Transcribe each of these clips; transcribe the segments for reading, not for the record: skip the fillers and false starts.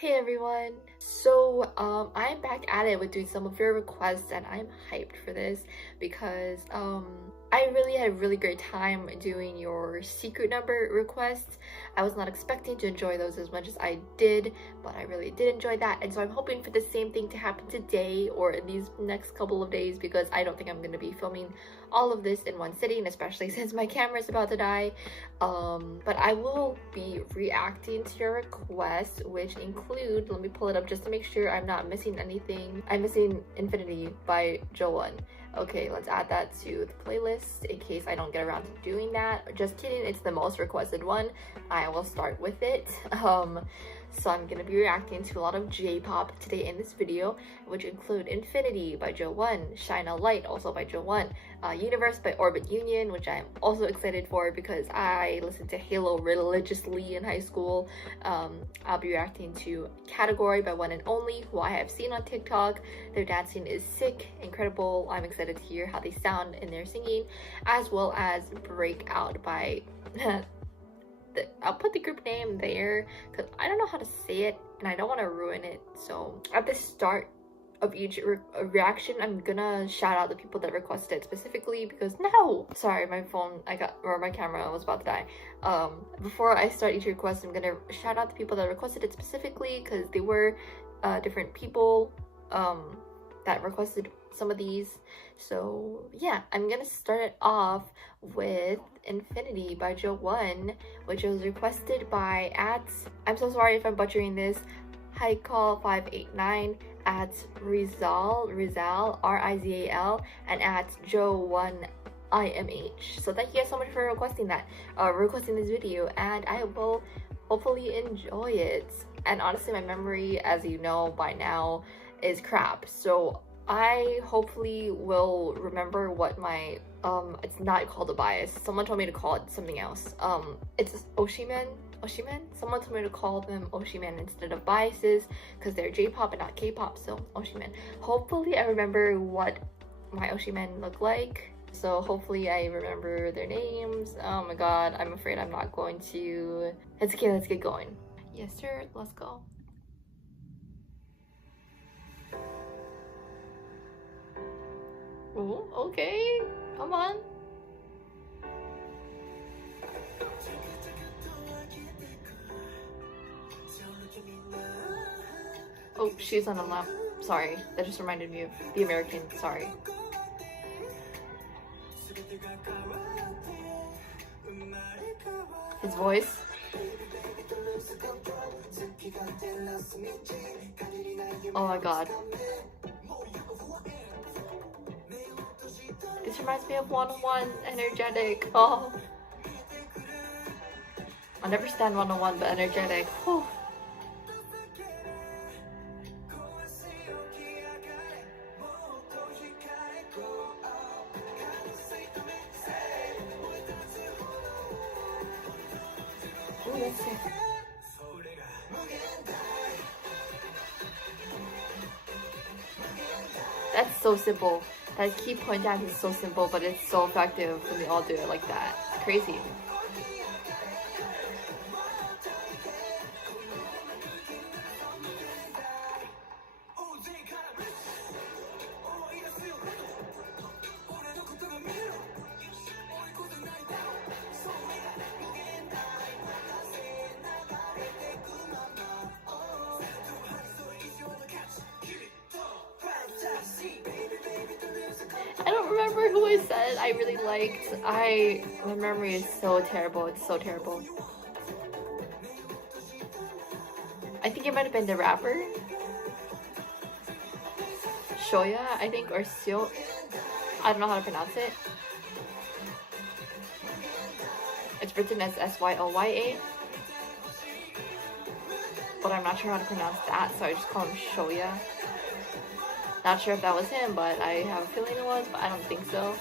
Hey everyone! So I'm back at it with doing some of your requests and I'm hyped for this because I really had a really great time doing your secret number requests. I was not expecting to enjoy those as much as I did, but I really did enjoy that, and so I'm hoping for the same thing to happen today or in these next couple of days, because I don't think I'm going to be filming all of this in one sitting, especially since my camera is about to die. But I will be reacting to your requests, which include, let me pull it up just to make sure I'm not missing anything. I'm missing Infinity by Joe1. Okay, let's add that to the playlist in case I don't get around to doing that. Just kidding, it's the most requested one. I will start with it. So I'm gonna be reacting to a lot of J-pop today in this video, which include Infinity by Joe1, Shine a Light also by Joe1, Universe by Orbit Union, which I'm also excited for because I listened to Halo religiously in high school. I'll be reacting to Category by One and Only, who I have seen on TikTok. Their dancing is sick, incredible. I'm excited to hear how they sound in their singing, as well as Breakout by I'll put the group name there because I don't know how to say it and I don't want to ruin it. So at the start of each reaction, I'm gonna shout out the people that requested it specifically, because no, sorry, my camera was about to die. Before I start each request, I'm gonna shout out the people that requested it specifically, because they were different people that requested some of these. So yeah, I'm gonna start it off with Infinity by Joe1, which was requested by I'm so sorry if I'm butchering this, Haikal589, Rizal Rizal, and Joe1IMH. So thank you guys so much for requesting this video, and I will hopefully enjoy it. And honestly, my memory, as you know by now, is crap, so I hopefully will remember what my it's not called a bias. Someone told me to call it something else. It's Oshimen. Someone told me to call them Oshimen instead of biases because they're J-pop and not K-pop, so Oshimen. Hopefully I remember what my Oshimen look like. So hopefully I remember their names. Oh my god, I'm afraid I'm not going to. It's okay, let's get going. Yes sir, let's go. Oh, okay, come on. Oh, she's on the left. Sorry, that just reminded me of the American. Sorry. His voice. Oh my god. This reminds me of 101, energetic. Oh, I'll never stand 101, but energetic. Whew. Ooh, that's sick. That's so simple. That key point dance is so simple, but it's so effective when they all do it like that. It's crazy. I don't remember who I said I really liked. My memory is so terrible. It's so terrible. I think it might have been the rapper. Shoya, I think, or Seo. I don't know how to pronounce it. It's written as Syoya, but I'm not sure how to pronounce that, so I just call him Shoya. Not sure if that was him, but I have a feeling it was, but I don't think so.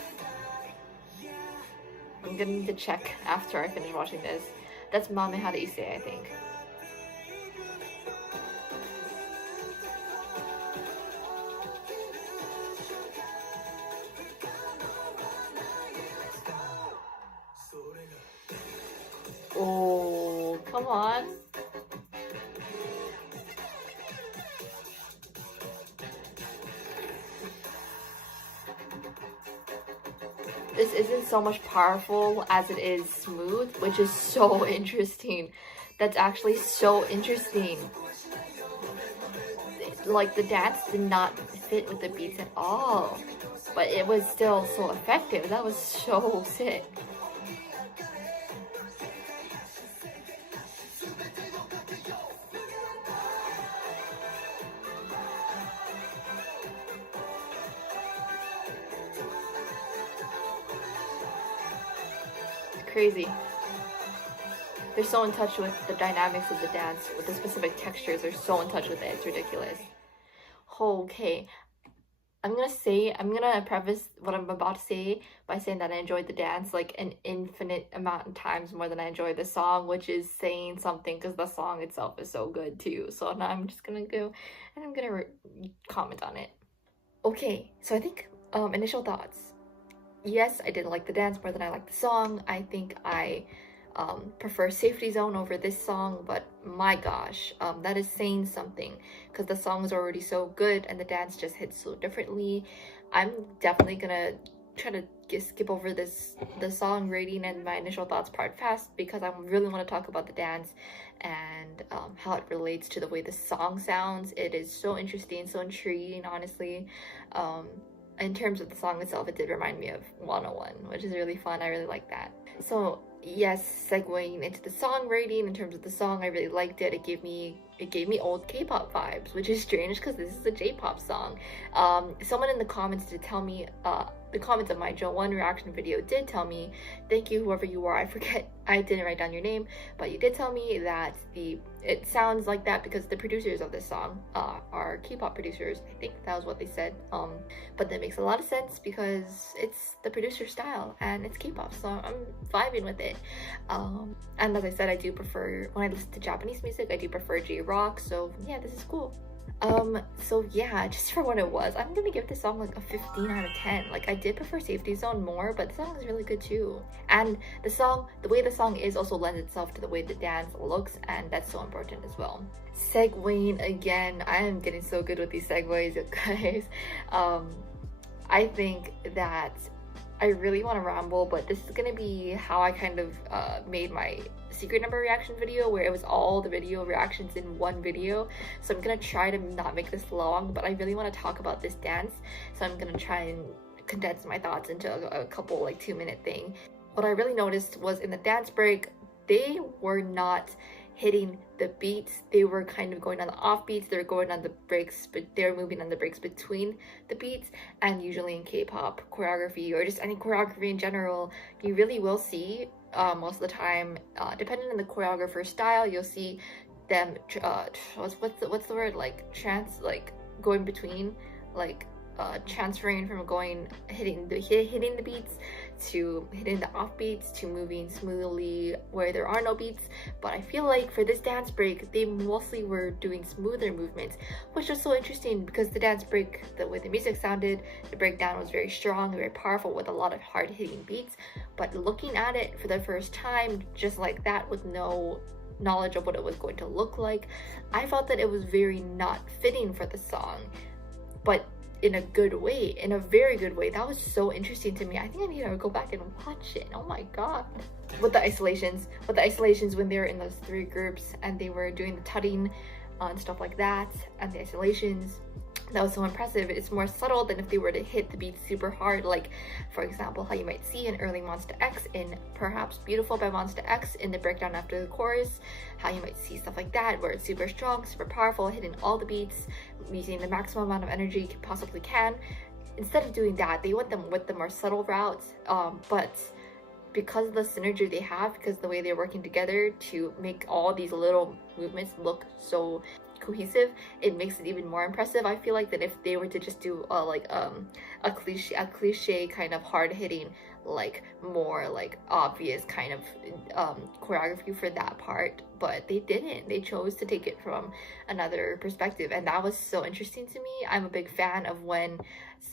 I'm gonna need to check after I finish watching this. That's Mame Hareise, I think. Oh, come on. this isn't so much powerful as it is smooth, which is so interesting. That's actually so interesting. Like, the dance did not fit with the beats at all, but it was still so effective. That was so sick. It's crazy. They're so in touch with the dynamics of the dance, with the specific textures. They're so in touch with it. It's ridiculous. Okay, I'm gonna preface what I'm about to say by saying that I enjoyed the dance like an infinite amount of times more than I enjoyed the song, which is saying something because the song itself is so good too. So now I'm just gonna go and I'm gonna comment on it. Okay, so I think initial thoughts. Yes, I did like the dance more than I liked the song. I think I prefer Safety Zone over this song, but my gosh, that is saying something because the song is already so good and the dance just hits so differently. I'm definitely gonna try to skip over the song rating and my initial thoughts part fast because I really want to talk about the dance and how it relates to the way the song sounds. It is so interesting, so intriguing, honestly. In terms of the song itself, it did remind me of 101, which is really fun. I really like that. So yes, segueing into the song rating, in terms of the song, I really liked it. It gave me old K-pop vibes, which is strange because this is a J-pop song. Someone in the comments did tell me, the comments of my Jo 1 reaction video did tell me, thank you whoever you are, I forget, I didn't write down your name, but you did tell me that it sounds like that because the producers of this song are K-pop producers. I think that was what they said. But that makes a lot of sense because it's the producer style and it's K-pop, so I'm vibing with it. And as I said, I do prefer, when I listen to Japanese music, I do prefer J-rock, so yeah, this is cool. So yeah, just for what it was, I'm gonna give this song like a 15 out of 10. Like, I did prefer Safety Zone more, but the song is really good too. And the way the song is also lends itself to the way the dance looks, and that's so important as well. Segueing again, I am getting so good with these segues, you guys. I think that I really want to ramble, but this is gonna be how I kind of made my secret number reaction video, where it was all the video reactions in one video. So I'm gonna try to not make this long, but I really want to talk about this dance, so I'm gonna try and condense my thoughts into a couple like 2-minute thing. What I really noticed was in the dance break, they were not hitting the beats. They were kind of going on the off beats. They were going on the breaks, but they're moving on the breaks between the beats. And usually in K-pop choreography, or just any choreography in general, you really will see most of the time, depending on the choreographer's style, you'll see them what's the word, like going between, like transferring from hitting the beats to hitting the off beats to moving smoothly where there are no beats. But I feel like for this dance break, they mostly were doing smoother movements, which was so interesting because the dance break, the way the music sounded, the breakdown was very strong, very powerful with a lot of hard hitting beats. But looking at it for the first time just like that, with no knowledge of what it was going to look like, I felt that it was very not fitting for the song, but in a good way, in a very good way. That was so interesting to me. I think I need to go back and watch it. Oh my god. With the isolations when they were in those 3 groups and they were doing the tutting and stuff like that, and the isolations, that was so impressive. It's more subtle than if they were to hit the beats super hard, like for example how you might see in early Monsta X in perhaps Beautiful by Monsta X in the breakdown after the chorus, how you might see stuff like that where it's super strong, super powerful, hitting all the beats, using the maximum amount of energy you possibly can. Instead of doing that, they went with the more subtle route, but because of the synergy they have, because the way they're working together to make all these little movements look so cohesive, it makes it even more impressive. I feel like that if they were to just do a cliche kind of hard-hitting, like more like obvious kind of choreography for that part, but they didn't. They chose to take it from another perspective, and that was so interesting to me. I'm a big fan of when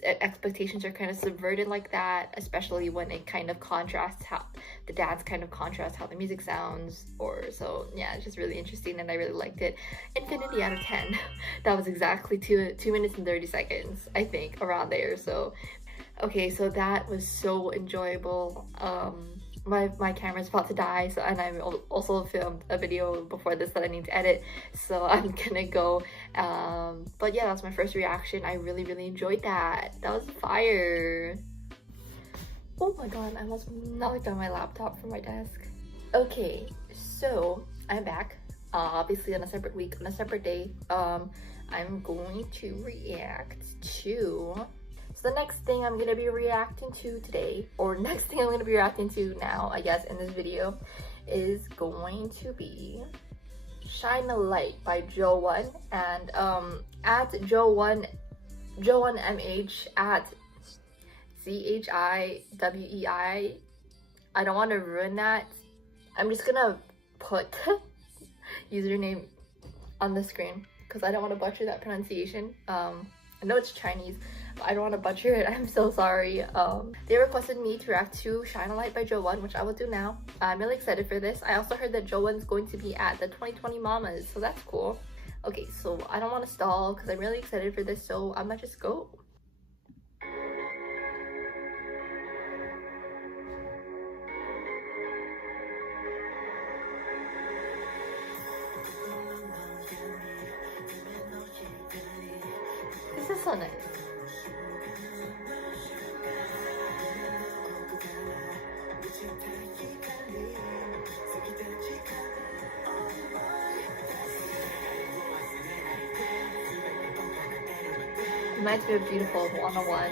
expectations are kind of subverted like that, especially when it kind of contrasts how the dance kind of contrasts how the music sounds. Or so yeah, it's just really interesting and I really liked it. Infinity out of 10. That was exactly 2 minutes and 30 seconds, I think, around there. So Okay, so that was so enjoyable. My camera's about to die, so and I also filmed a video before this that I need to edit, so I'm gonna go. But yeah, that's my first reaction. I really enjoyed that. That was fire. Oh my god, I almost knocked down my laptop from my desk. Okay, so I'm back. Obviously on a separate week, on a separate day. I'm going to react to. So the next thing I'm gonna be reacting to today, or next thing I'm gonna be reacting to now, I guess, in this video, is going to be Shine a Light by Joe1, and at Joe1 MH at CHIWEI. I don't want to ruin that. I'm just gonna put username on the screen because I don't want to butcher that pronunciation. I know it's Chinese, but I don't want to butcher it. I'm so sorry. They requested me to react to Shine a Light by Joe1, which I will do now. I'm really excited for this. I also heard that Joe1's going to be at the 2020 Mamas, so that's cool. Okay, so I don't want to stall because I'm really excited for this, so I might just go. This is so nice. Reminds me of Beautiful 101.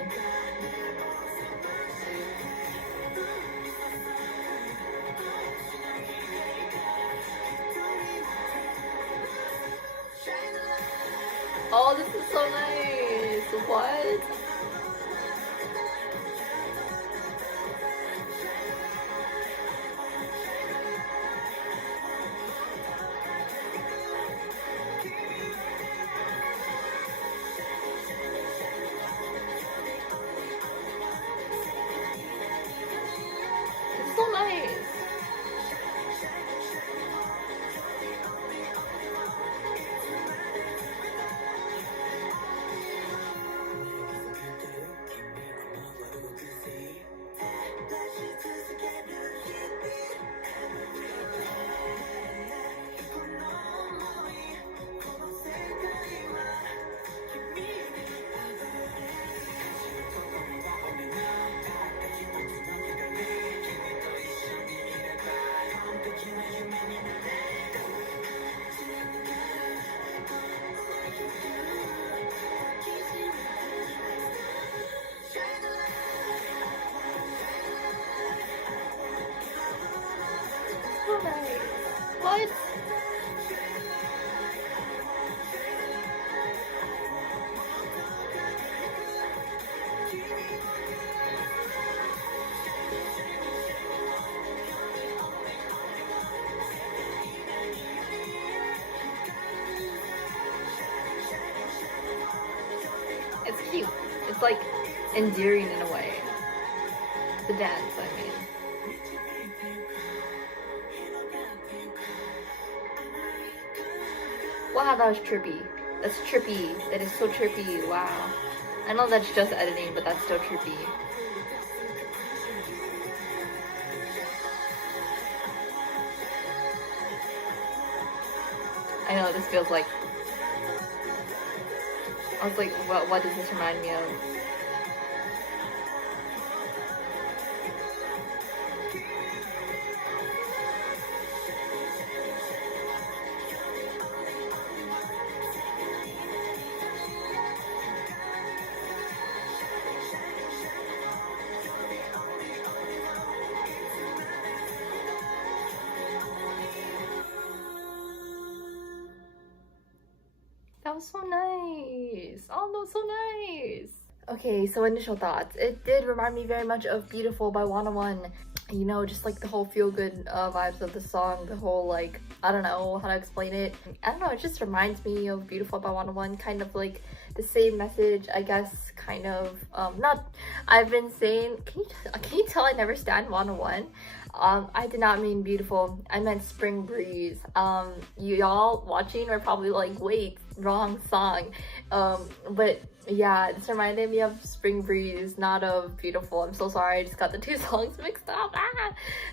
Oh, this is so nice. What? It's so nice. So nice. What? It's cute. It's like endearing in a way. The dance, I mean. Wow, that was trippy. That's trippy. That is so trippy. Wow. I know that's just editing, but that's still trippy. I know this feels like. I was like, what does this remind me of? That was so nice. Oh, that was so nice. Okay, so initial thoughts. It did remind me very much of Beautiful by 101. You know, just like the whole feel-good vibes of the song, the whole like, I don't know how to explain it. I don't know, it just reminds me of Beautiful by 101, kind of like the same message, I guess, kind of, not, I've been saying, can you tell I never stand 101? I did not mean Beautiful, I meant Spring Breeze. Y'all watching are probably like, wait, wrong song. But yeah, this reminded me of Spring Breeze, not of Beautiful. I'm so sorry, I just got the two songs mixed up.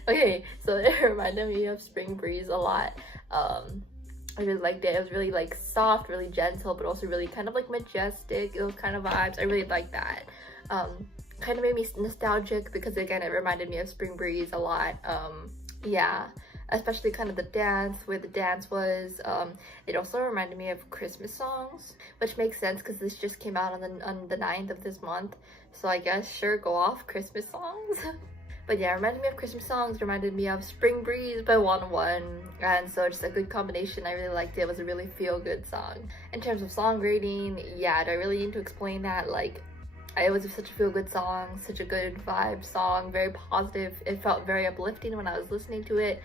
Okay, so it reminded me of Spring Breeze a lot. I really liked it. It was really like soft, really gentle, but also really kind of like majestic, those kind of vibes. I really like that. Kind of made me nostalgic because again, it reminded me of Spring Breeze a lot. Yeah, especially kind of the dance, where the dance was. It also reminded me of Christmas songs, which makes sense because this just came out on the 9th of this month. So I guess sure, go off Christmas songs. But yeah, it reminded me of Christmas songs, reminded me of Spring Breeze by 101, and so just a good combination. I really liked it. It was a really feel-good song. In terms of song grading, yeah, do I really need to explain that? Like, it was such a feel-good song, such a good vibe song, very positive. It felt very uplifting when I was listening to it.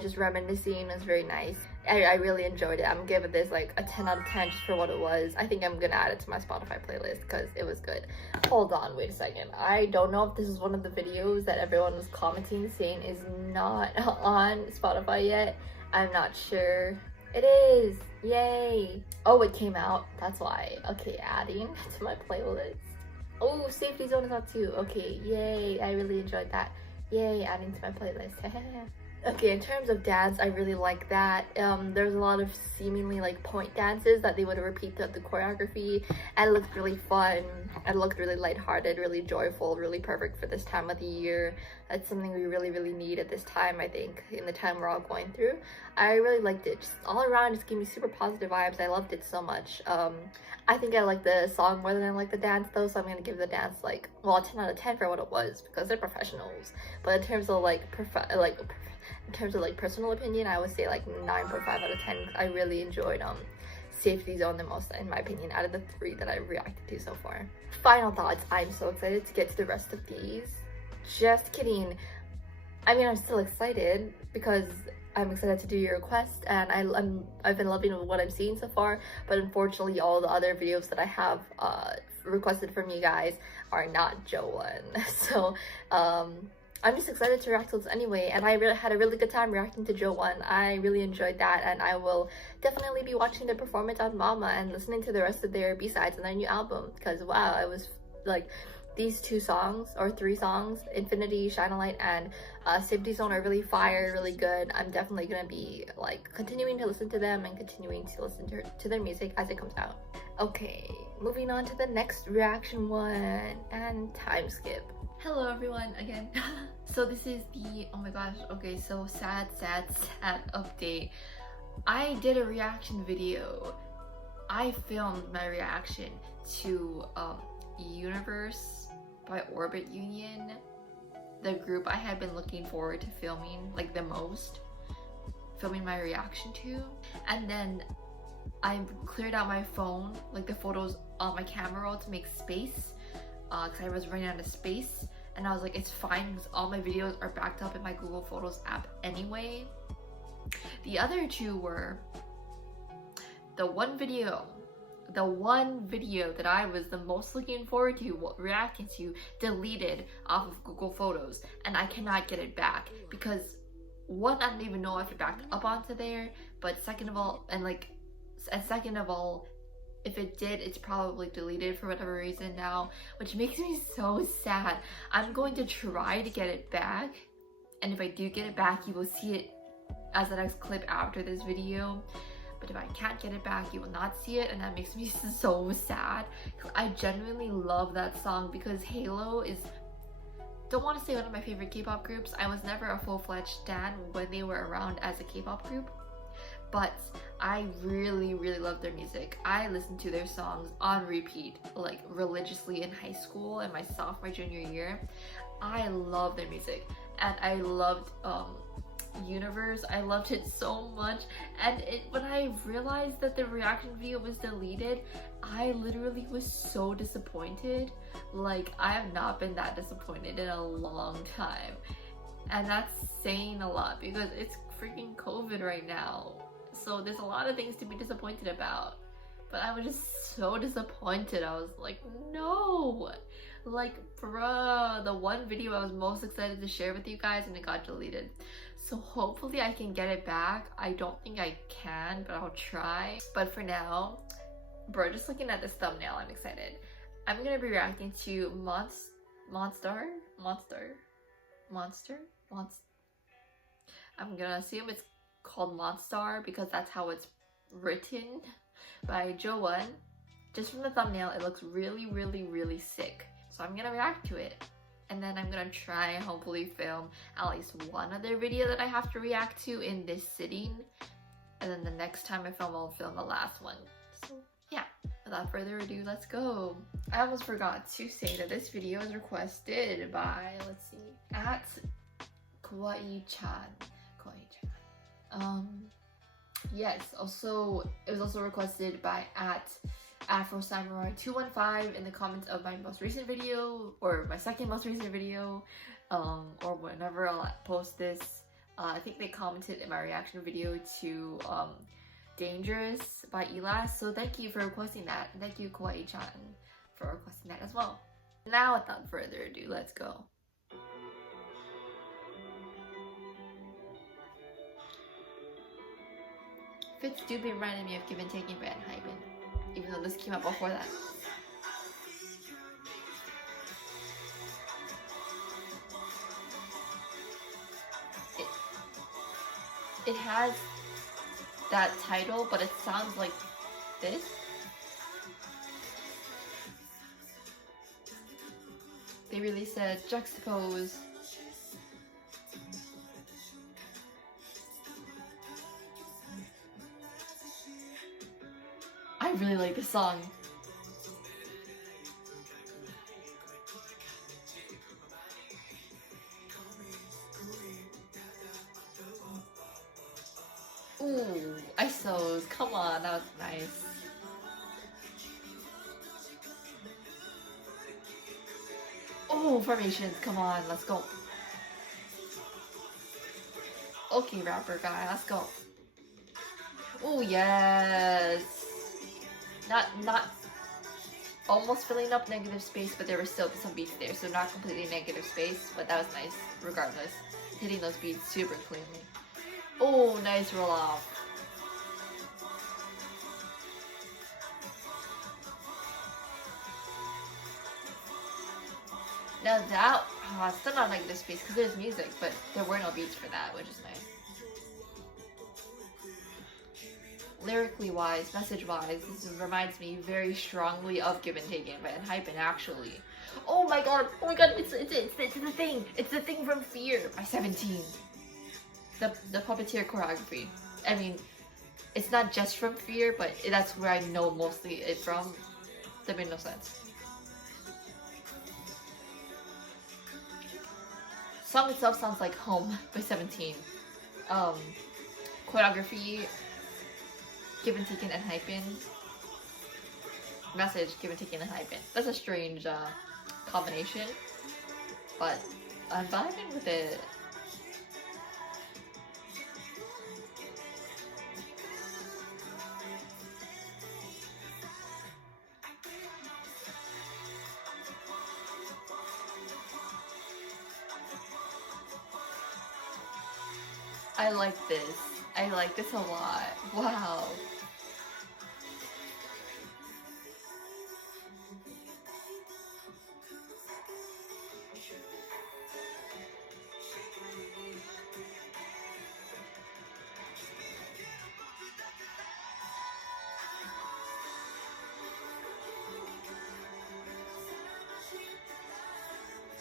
Just reminiscing, it was very nice. I really enjoyed it. I'm giving this like a 10 out of 10 just for what it was. I think I'm gonna add it to my Spotify playlist because it was good. Hold on, wait a second. I don't know if this is one of the videos that everyone was commenting saying is not on Spotify yet. I'm not sure. It is! Yay! Oh, it came out. That's why. Okay, adding to my playlist. Oh, Safety Zone is out too. Okay, yay. I really enjoyed that. Yay, adding to my playlist. Okay, in terms of dance, I really like that. There's a lot of seemingly like point dances that they would repeat throughout the choreography, and it looked really fun. It looked really lighthearted, really joyful, really perfect for this time of the year. That's something we really need at this time, I think, in the time we're all going through. I really liked it. Just all around, just gave me super positive vibes. I loved it so much. I think I like the song more than I like the dance though, so I'm gonna give the dance like, well, a 10 out of 10 for what it was because they're professionals. But in terms of in terms of like personal opinion, I would say like 9.5 out of 10. I really enjoyed Safety Zone the most, in my opinion, out of the 3 that I reacted to so far. Final thoughts. I'm so excited to get to the rest of these. Just kidding. I mean, I'm still excited because I'm excited to do your request, and I've been loving what I'm seeing so far, but unfortunately all the other videos that I have requested from you guys are not Jo1. So I'm just excited to react to this anyway, and I really had a really good time reacting to Jo1. I really enjoyed that, and I will definitely be watching the performance on Mama and listening to the rest of their B-sides and their new album, because wow, it was like these 2 songs or 3 songs, Infinity, Shine a Light, and Safety Zone, are really fire, really good. I'm definitely gonna be like continuing to listen to them and continuing to listen to their music as it comes out. Okay, moving on to the next reaction one, and time skip. Hello everyone again. So this is the, oh my gosh, okay, so sad update. I did a reaction video. I filmed my reaction to Universe by Orbit Union, the group I had been looking forward to filming like the most, filming my reaction to, and then I cleared out my phone, like the photos on my camera roll, to make space because I was running out of space, and I was like, it's fine because all my videos are backed up in my Google Photos app anyway. The other 2 were the one video that I was the most looking forward to reacting to deleted off of Google Photos, and I cannot get it back because one, I don't even know if it backed up onto there, but second of all, if it did, it's probably deleted for whatever reason now, which makes me so sad. I'm going to try to get it back, and if I do get it back, you will see it as the next clip after this video. But if I can't get it back, you will not see it, and that makes me so sad. I genuinely love that song because Halo is, don't want to say one of my favorite K-pop groups. I was never a full-fledged stan when they were around as a K-pop group, but I really love their music. I listened to their songs on repeat, like religiously in high school and my sophomore junior year. I love their music, and I loved Universe. I loved it so much, and when I realized that the reaction video was deleted, I literally was so disappointed. Like, I have not been that disappointed in a long time, and that's saying a lot because it's freaking COVID right now, so there's a lot of things to be disappointed about. But I was just so disappointed. I was like, no, like, bruh, the one video I was most excited to share with you guys, and it got deleted. So hopefully I can get it back. I don't think I can, but I'll try. But for now, Bro, just looking at this thumbnail, I'm excited. I'm gonna be reacting to monstar. I'm gonna assume it's called Monstar because that's how it's written, by Joan. Just from the thumbnail, it looks really, really, really sick. So I'm gonna react to it. And then I'm gonna try and hopefully film at least one other video that I have to react to in this sitting. And then the next time I film, I'll film the last one. So yeah, without further ado, let's go. I almost forgot to say that this video is requested by, let's see, at Kawaii-chan. Yes, also, it was also requested by at AfroSamurai215 in the comments of my most recent video, or my second most recent video, or whenever I'll post this. I think they commented in my reaction video to Dangerous by Elas, so thank you for requesting that. And thank you, Kawaii-chan, for requesting that as well. Now, without further ado, let's go. Fits do be reminding me of Given Taken by Untitled, even though this came out before that. It has that title, but it sounds like this. They released a juxtapose. I really like this song. Ooh, ISOs, come on, that was nice. Oh, formations, come on, let's go. Okay, rapper guy, let's go. Oh, yes. Not almost filling up negative space, but there were still some beats there, so not completely negative space, but that was nice regardless. Hitting those beats super cleanly. Oh, nice roll off. Now that, still not negative space because there's music, but there were no beats for that, which is nice. Lyrically wise, message wise, this reminds me very strongly of Given Taken by Unhypen actually. Oh my god, it's the thing from Fear by 17. The puppeteer choreography. I mean, it's not just from Fear, but that's where I know mostly it from. That made no sense. Song itself sounds like Home by 17. Choreography, Given Taken and Hypen. Message, Given Taken and Hypen. That's a strange combination, but I'm vibing with it. I like this. I like this a lot. Wow.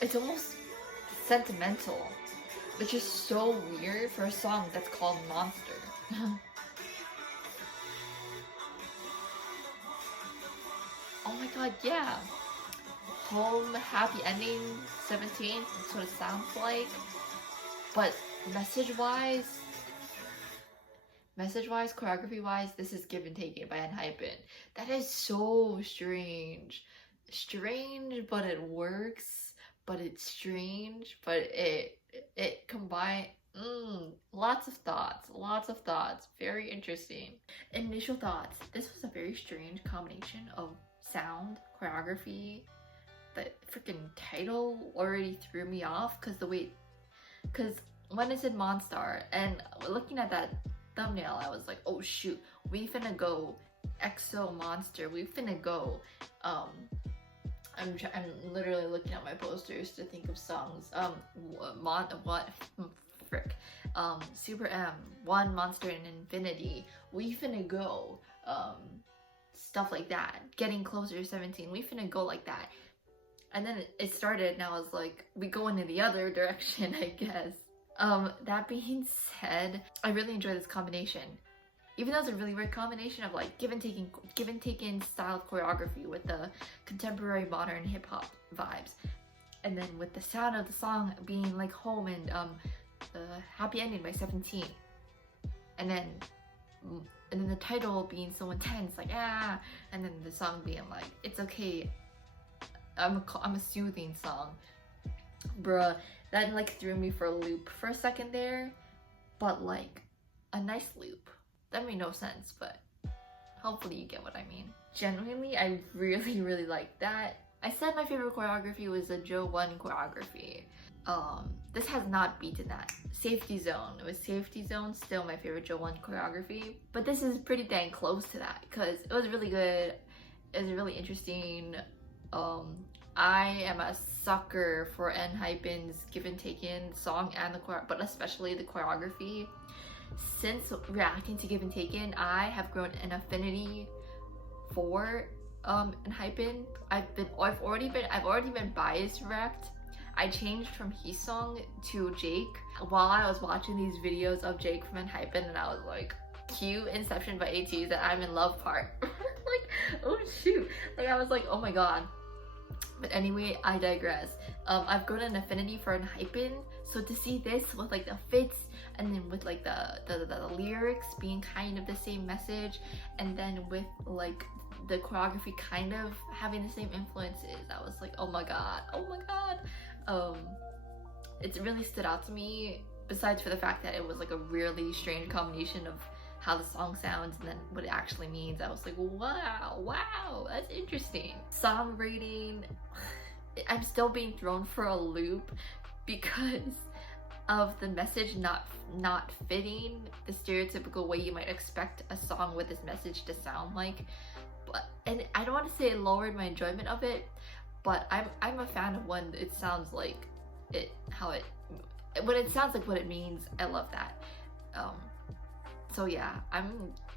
It's almost sentimental, which is so weird for a song that's called Monster. Oh my god, yeah. Home, happy ending, 17, that's what it sounds like. But message-wise, choreography-wise, this is Given Taken by Unhypen. That is so strange. Strange, but it works. But it's strange, but it combined, lots of thoughts, very interesting. Initial thoughts, this was a very strange combination of sound, choreography. The freaking title already threw me off because when it said Monstar and looking at that thumbnail, I was like, oh shoot, we finna go EXO Monster, we finna go. I'm literally looking at my posters to think of songs. Frick. Super M, One Monster in Infinity, We Finna Go. Stuff like that. Getting Closer 17, We Finna Go, like that. And then it started, and I was like, we go in the other direction, I guess. That being said, I really enjoy this combination. Even though it's a really weird combination of like give and taken style of choreography with the contemporary modern hip hop vibes, and then with the sound of the song being like Home and Happy Ending by 17, and then the title being so intense, like ah, and then the song being like it's okay, I'm a soothing song, bruh. That like threw me for a loop for a second there, but like a nice loop. That made no sense, but hopefully you get what I mean. Genuinely, I really like that. I said my favorite choreography was the Jo1 choreography. This has not beaten that. Safety Zone. It was Safety Zone, still my favorite Jo1 choreography. But this is pretty dang close to that because it was really good. It was really interesting. I am a sucker for ENHYPEN's Give and Taken song and but especially the choreography. Since reacting to Give and Taken, I have grown an affinity for ENHYPEN. I've already been biased wrecked. I changed from Heesung to Jake while I was watching these videos of Jake from ENHYPEN, and I was like, cue Inception by AT, that I'm in love part. Like, oh shoot. Like, I was like, oh my god. But anyway, I digress. I've grown an affinity for ENHYPEN, so to see this with like the fits, and then with like the lyrics being kind of the same message, and then with like the choreography kind of having the same influences, I was like, oh my god, oh my god. It really stood out to me, besides for the fact that it was like a really strange combination of how the song sounds and then what it actually means. I was like, wow, that's interesting. Song rating, I'm still being thrown for a loop because of the message not fitting the stereotypical way you might expect a song with this message to sound like. And I don't want to say it lowered my enjoyment of it, but I'm a fan of when it sounds like when it sounds like what it means. I love that. So yeah,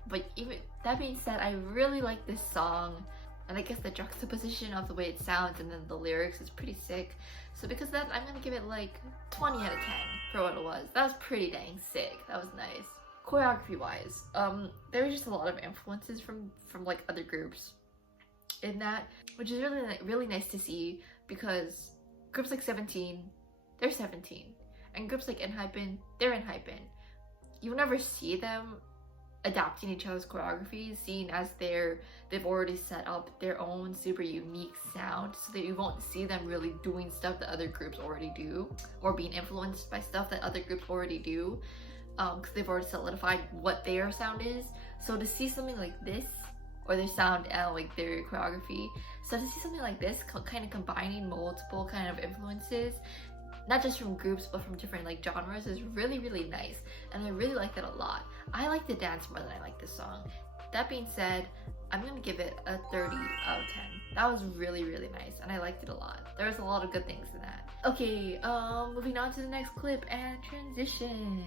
but even that being said, I really like this song, and I guess the juxtaposition of the way it sounds and then the lyrics is pretty sick. So because of that, I'm gonna give it like 20 out of 10 for what it was. That was pretty dang sick. That was nice. Choreography wise, there was just a lot of influences from like other groups in that, which is really nice to see, because groups like 17, they're 17, and groups like ENHYPEN, they're ENHYPEN. You never see them adapting each other's choreographies, seeing as they've already set up their own super unique sound, so that you won't see them really doing stuff that other groups already do, or being influenced by stuff that other groups already do, because they've already solidified what their sound is. So to see something like this, or their sound and like their choreography, so to see something like this kind of combining multiple kind of influences, not just from groups but from different like genres, is really nice, and I really like that a lot. I like the dance more than I like the song. That being said, I'm gonna give it a 30 out of 10. That was really nice, and I liked it a lot. There was a lot of good things in that. Okay, moving on to the next clip and transition.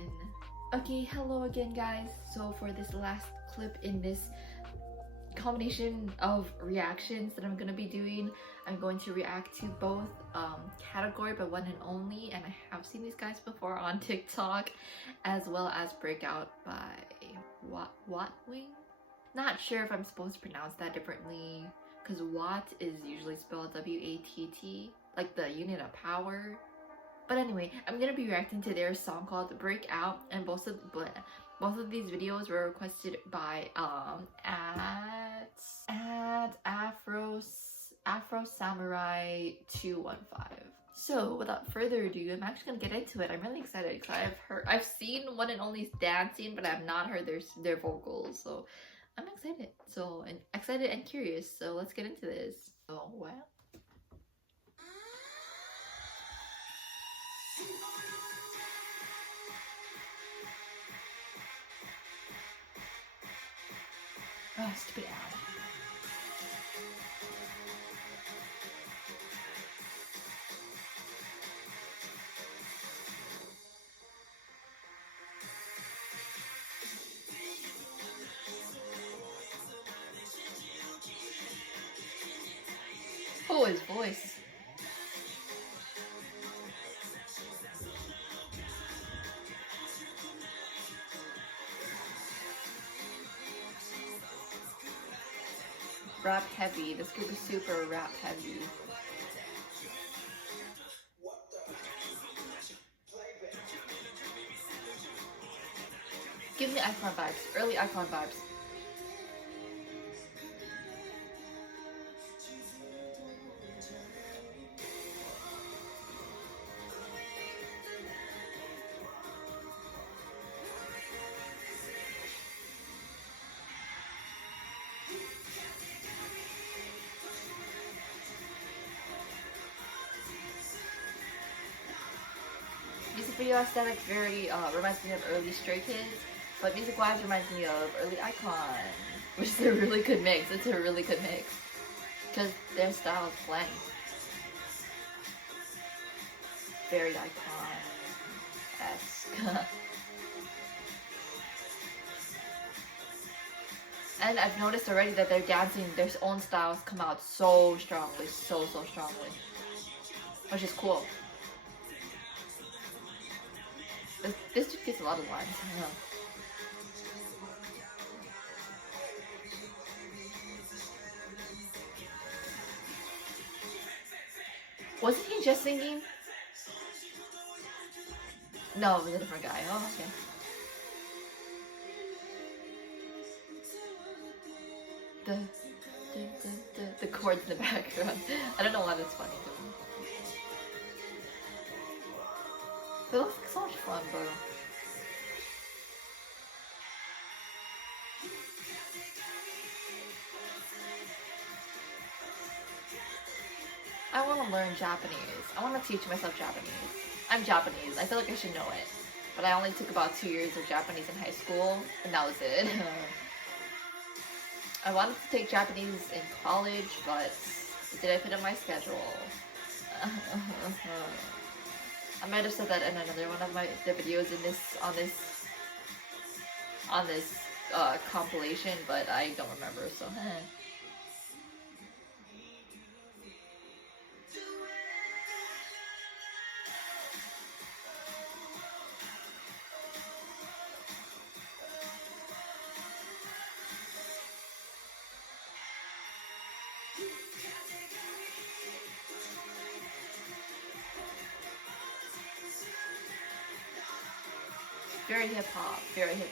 Okay, hello again guys. So for this last clip in this combination of reactions that I'm gonna be doing, I'm going to react to both Category by One and Only, and I have seen these guys before on TikTok, as well as Breakout by Watwing. Not sure if I'm supposed to pronounce that differently, because Watt is usually spelled W-A-T-T, like the unit of power. But anyway, I'm gonna be reacting to their song called Breakout, and both of these videos were requested by at Afro Samurai 215. So without further ado, I'm actually gonna get into it. I'm really excited because I've seen One and Only's dancing, but I've not heard their vocals. So I'm excited. Excited and curious. So let's get into this. Oh wow. Oh, stupid ad. Ew, his voice. Rap heavy. This group is super rap heavy. Give me icon vibes. Early icon vibes. Music video aesthetic very reminds me of early Stray Kids, but music wise reminds me of early Icon, which is a really good mix. It's a really good mix because their styles blend. Very Icon-esque. And I've noticed already that they're dancing, their own styles come out so strongly, so strongly, which is cool. This dude gets a lot of lines. I know. Wasn't he just singing? No, it was a different guy. Oh, okay. The chords in the background. I don't know why that's funny to me. It looks like so much fun, bro. I want to learn Japanese. I want to teach myself Japanese. I'm Japanese. I feel like I should know it. But I only took about 2 years of Japanese in high school, and that was it. I wanted to take Japanese in college, but it didn't fit in my schedule. I might have said that in another one of the videos on this compilation, but I don't remember, so very hip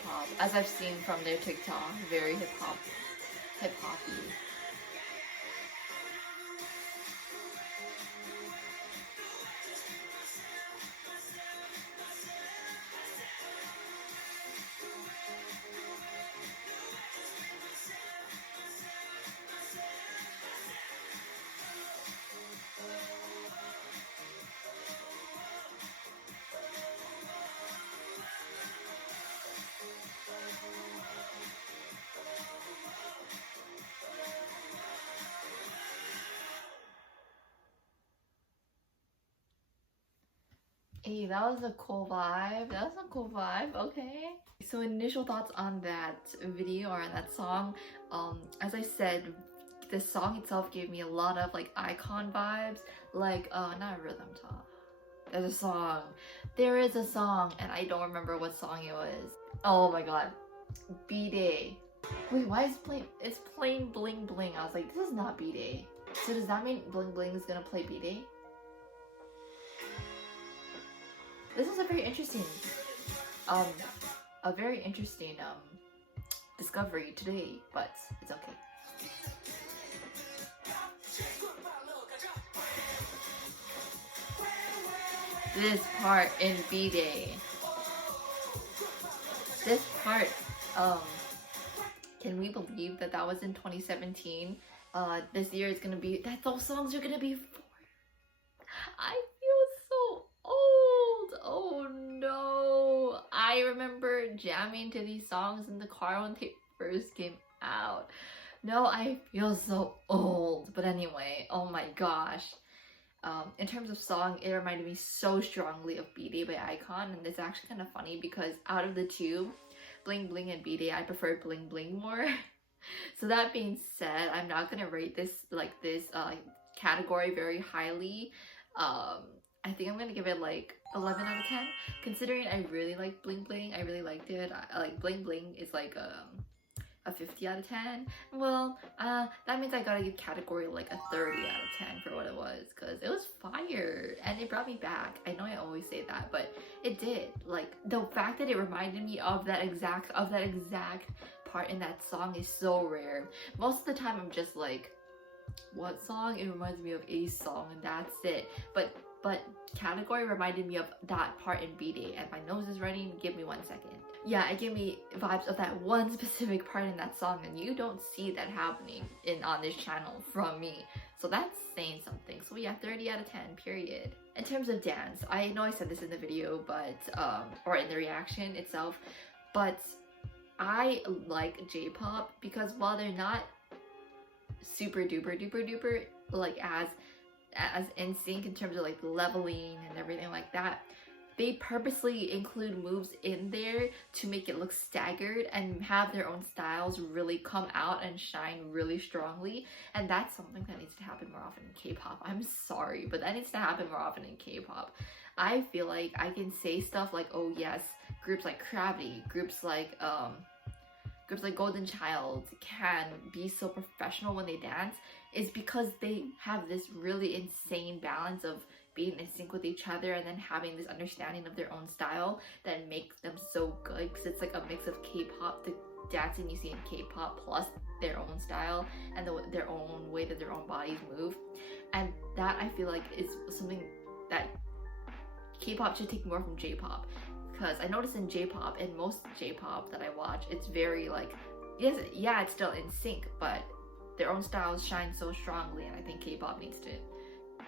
hop, as I've seen from their TikTok, very hip hoppy. Hey, that was a cool vibe. That was a cool vibe, okay. So initial thoughts on that video or on that song. As I said, the song itself gave me a lot of like icon vibes. Like, not Rhythm Talk. There's a song. There is a song, and I don't remember what song it was. Oh my god. B-Day. Wait, why is it's playing Bling Bling? I was like, this is not B-Day. So does that mean Bling Bling is gonna play B-Day? This is a very interesting discovery today, but it's okay. This part in B-Day. This part, can we believe that that was in 2017? This year is gonna be, those songs are gonna be 4. I feel so old. Oh no. I remember jamming to these songs in the car when they first came out. No, I feel so old. But anyway, oh my gosh. In terms of song, it reminded me so strongly of B-Day by iKON, and it's actually kind of funny because out of the two, Bling Bling and B-Day, I prefer Bling Bling more. So that being said, I'm not gonna rate this category very highly. I think I'm gonna give it like 11 out of 10, considering I really like Bling Bling. I really liked it. I like Bling Bling is like a 50 out of 10. Well, that means I gotta give category like a 30 out of 10 for what it was, because it was fire and it brought me back. I know I always say that, but it did. Like, the fact that it reminded me of that exact part in that song is so rare. Most of the time I'm just like, what song? It reminds me of a song and that's it. But category reminded me of that part in B-Day, and my nose is running. Give me 1 second. Yeah, it gave me vibes of that one specific part in that song, and you don't see that happening on this channel from me. So that's saying something. So yeah, 30 out of 10, period. In terms of dance, I know I said this in the video, but or in the reaction itself, but I like J-pop because while they're not super duper like as in sync in terms of like leveling and everything like that, they purposely include moves in there to make it look staggered and have their own styles really come out and shine really strongly. And that's something that needs to happen more often in K-pop. I'm sorry, but that needs to happen more often in K-pop. I feel like I can say stuff like, oh yes, groups like Gravity, groups like Golden Child can be so professional when they dance, is because they have this really insane balance of being in sync with each other and then having this understanding of their own style that makes them so good, because it's like a mix of K-pop, the dancing you see in K-pop, plus their own style and their own way that their own bodies move. And that, I feel like, is something that K-pop should take more from J-pop. Because I noticed in J-pop, and most J-pop that I watch, it's very like, yes, yeah, it's still in sync, but their own styles shine so strongly, and I think K-pop needs to,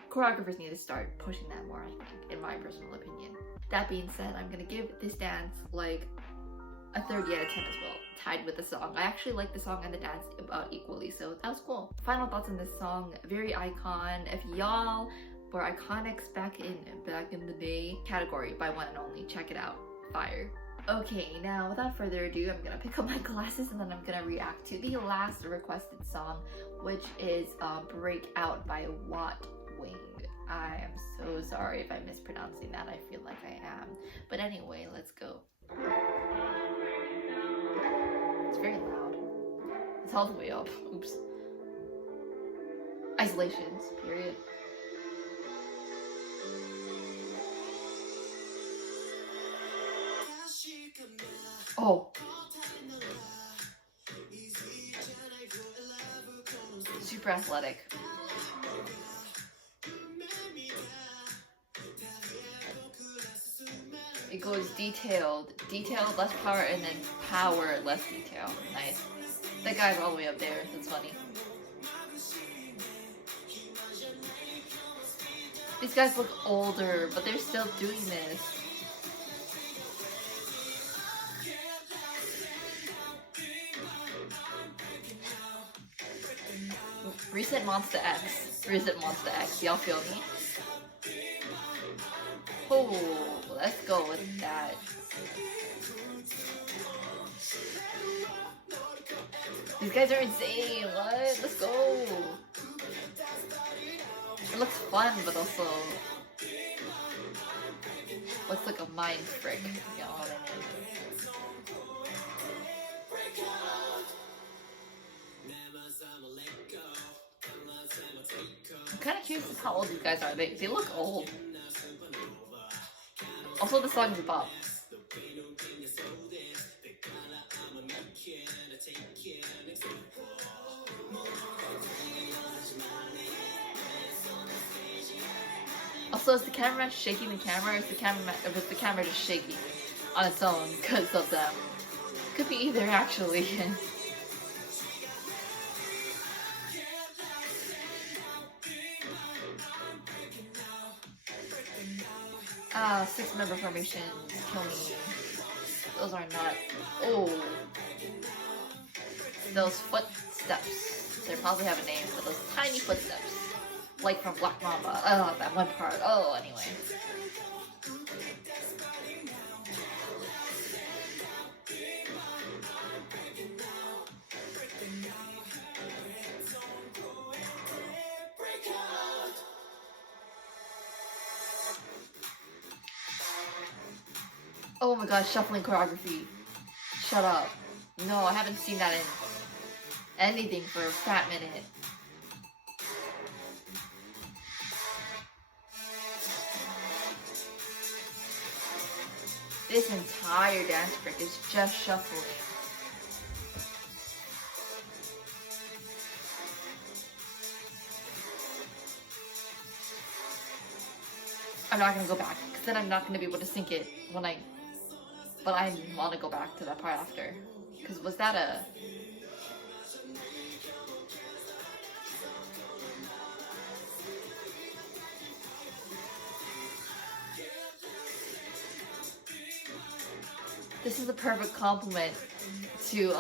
choreographers need to start pushing that more, I think, in my personal opinion. That being said, I'm gonna give this dance like a 30 out of 10 as well, tied with the song. I actually like the song and the dance about equally, so that was cool. Final thoughts on this song, very icon. If y'all were iconics back in the day, category by One and Only, check it out, fire. Okay, now without further ado, I'm gonna pick up my glasses and then I'm gonna react to the last requested song, which is Break Out by Watt Wing. I am so sorry if I'm mispronouncing that, I feel like I am. But anyway, let's go. It's very loud. It's all the way up, oops. Isolations, period. Oh, super athletic. It goes detailed, less power, and then power, less detail. Nice. That guy's all the way up there. That's funny. These guys look older, but they're still doing this. Recent Monster X, y'all feel me? Oh, let's go with that. These guys are insane, what? Let's go! It looks fun, but also looks like a mind frick, you know what I mean? I'm kind of curious how old these guys are. They look old. Also, the song's a bop. Also, is the camera shaking the camera, or is the camera just shaking on its own because of them? Could be either, actually. 6-member formation, kill me. Those are not, oh. Those footsteps, they probably have a name, but those tiny footsteps. Like from Black Mamba, oh, that one part, oh, anyway. Oh my god, shuffling choreography. Shut up. No, I haven't seen that in anything for a fat minute. This entire dance break is just shuffling. I'm not gonna go back, because then I'm not gonna be able to sync it when but I want to go back to that part after. Because was that a... This is a perfect compliment to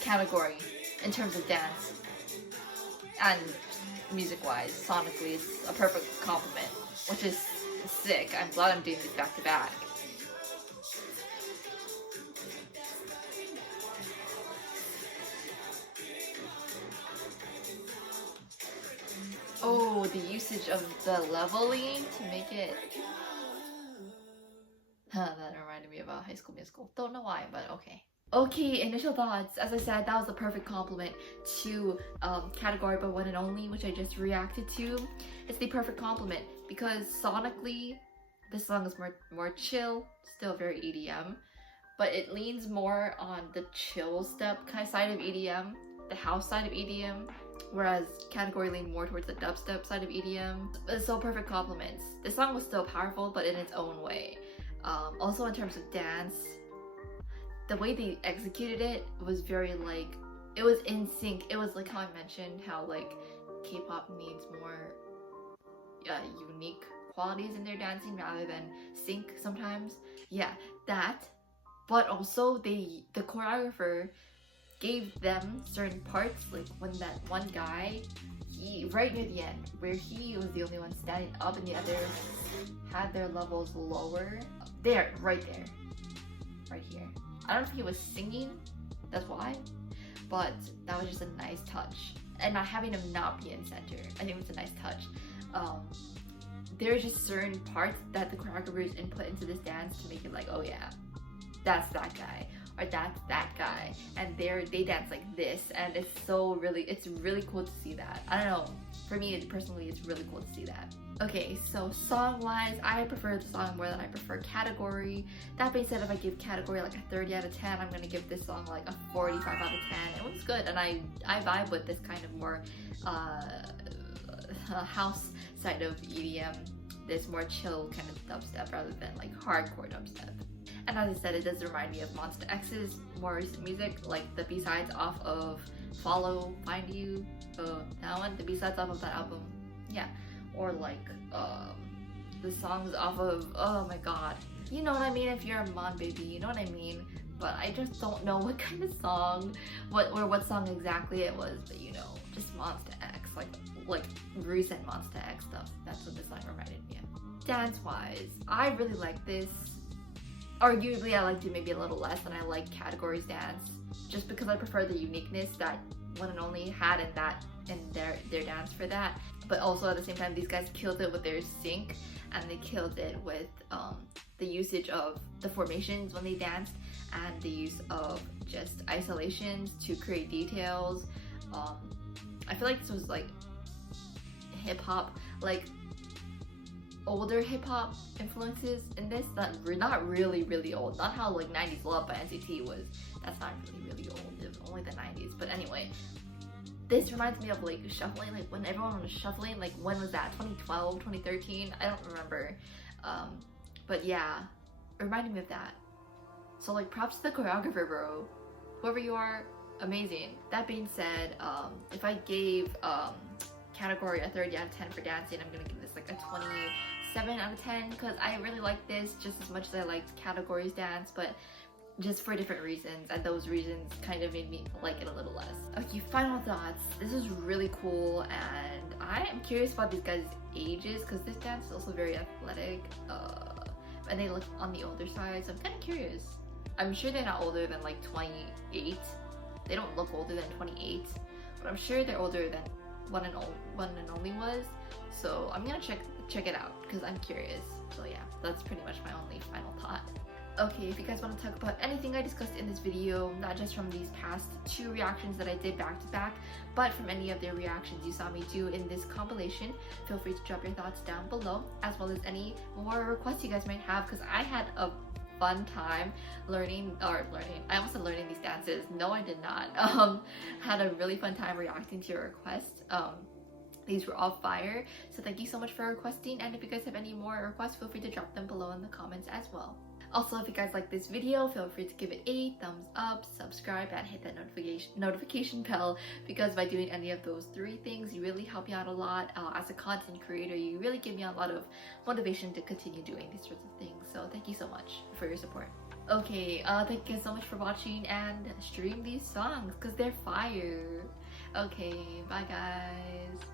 category in terms of dance and music-wise. Sonically, it's a perfect compliment, which is sick. I'm glad I'm doing this back to back. Oh, the usage of the leveling to make it... That reminded me of a High School Musical. Don't know why, but okay. Okay, initial thoughts. As I said, that was a perfect compliment to Category by One and Only, which I just reacted to. It's the perfect compliment because sonically, this song is more chill, still very EDM, but it leans more on the chill step kind of side of EDM, the house side of EDM, whereas Category leaned more towards the dubstep side of EDM. It's so perfect compliments. This song was still powerful, but in its own way. Also in terms of dance, the way they executed it was very like, it was in sync. It was like how I mentioned how like K-pop needs more unique qualities in their dancing rather than sync sometimes. Yeah, that. But also the choreographer gave them certain parts, like when that one guy, right near the end, where he was the only one standing up and the others had their levels lower. There, right here. I don't know if he was singing, that's why, but that was just a nice touch. And not having him not be in center, I think it was a nice touch. There are just certain parts that the choreographers input into this dance to make it like, oh yeah, that's that guy, or that's that guy, and they dance like this, and it's really cool to see that. I don't know, for me personally, it's really cool to see that. Okay, so song-wise, I prefer the song more than I prefer Category. That being said, if I give Category like a 30 out of 10, I'm gonna give this song like a 45 out of 10. It was good, and I vibe with this kind of more house side of EDM, this more chill kind of dubstep rather than like hardcore dubstep. And as I said, it does remind me of Monsta X's more recent music, like the B-sides off of Follow, Find You, that one, the B-sides off of that album, yeah. Or like the songs off of, oh my god, you know what I mean, if you're a Mon baby, you know what I mean, but I just don't know what kind of song, what song exactly it was, but you know, just Monsta X, like recent Monsta X stuff. That's what this song reminded me of. Dance wise, I really like this. Arguably I liked it maybe a little less than I like Category's dance, just because I prefer the uniqueness that One and Only had in their dance for that. But also at the same time, these guys killed it with their sync, and they killed it with the usage of the formations when they danced, and the use of just isolations to create details. I feel like this was like hip-hop, like older hip-hop influences in this, not really old, not how like 90s Love by NCT was. That's not really old, it was only the 90s, but anyway. This reminds me of like shuffling, like when everyone was shuffling, like when was that, 2012, 2013? I don't remember. But yeah, it reminded me of that. So like props to the choreographer, bro. Whoever you are, amazing. That being said, if I gave Category a 30 out of 10 for dancing, I'm gonna give this like a 27 out of 10 because I really like this just as much as I liked Category's dance, but just for different reasons, and those reasons kind of made me like it a little less. Okay, final thoughts. This is really cool, and I am curious about these guys' ages because this dance is also very athletic, and they look on the older side, so I'm kind of curious. I'm sure they're not older than like 28. They don't look older than 28, but I'm sure they're older than one and only was. So I'm gonna check it out because I'm curious. So yeah, that's pretty much my only final thought. Okay, if you guys want to talk about anything I discussed in this video, not just from these past 2 reactions that I did back to back, but from any of the reactions you saw me do in this compilation, feel free to drop your thoughts down below, as well as any more requests you guys might have, because I had a fun time learning. I almost said learning these dances. No, I did not. Had a really fun time reacting to your requests. These were all fire, so thank you so much for requesting, and if you guys have any more requests, feel free to drop them below in the comments as well. Also, if you guys like this video, feel free to give it a thumbs up, subscribe, and hit that notification bell, because by doing any of those 3 things, you really help me out a lot. As a content creator, you really give me a lot of motivation to continue doing these sorts of things, so thank you so much for your support. Okay, thank you guys so much for watching, and stream these songs because they're fire. Okay, bye guys.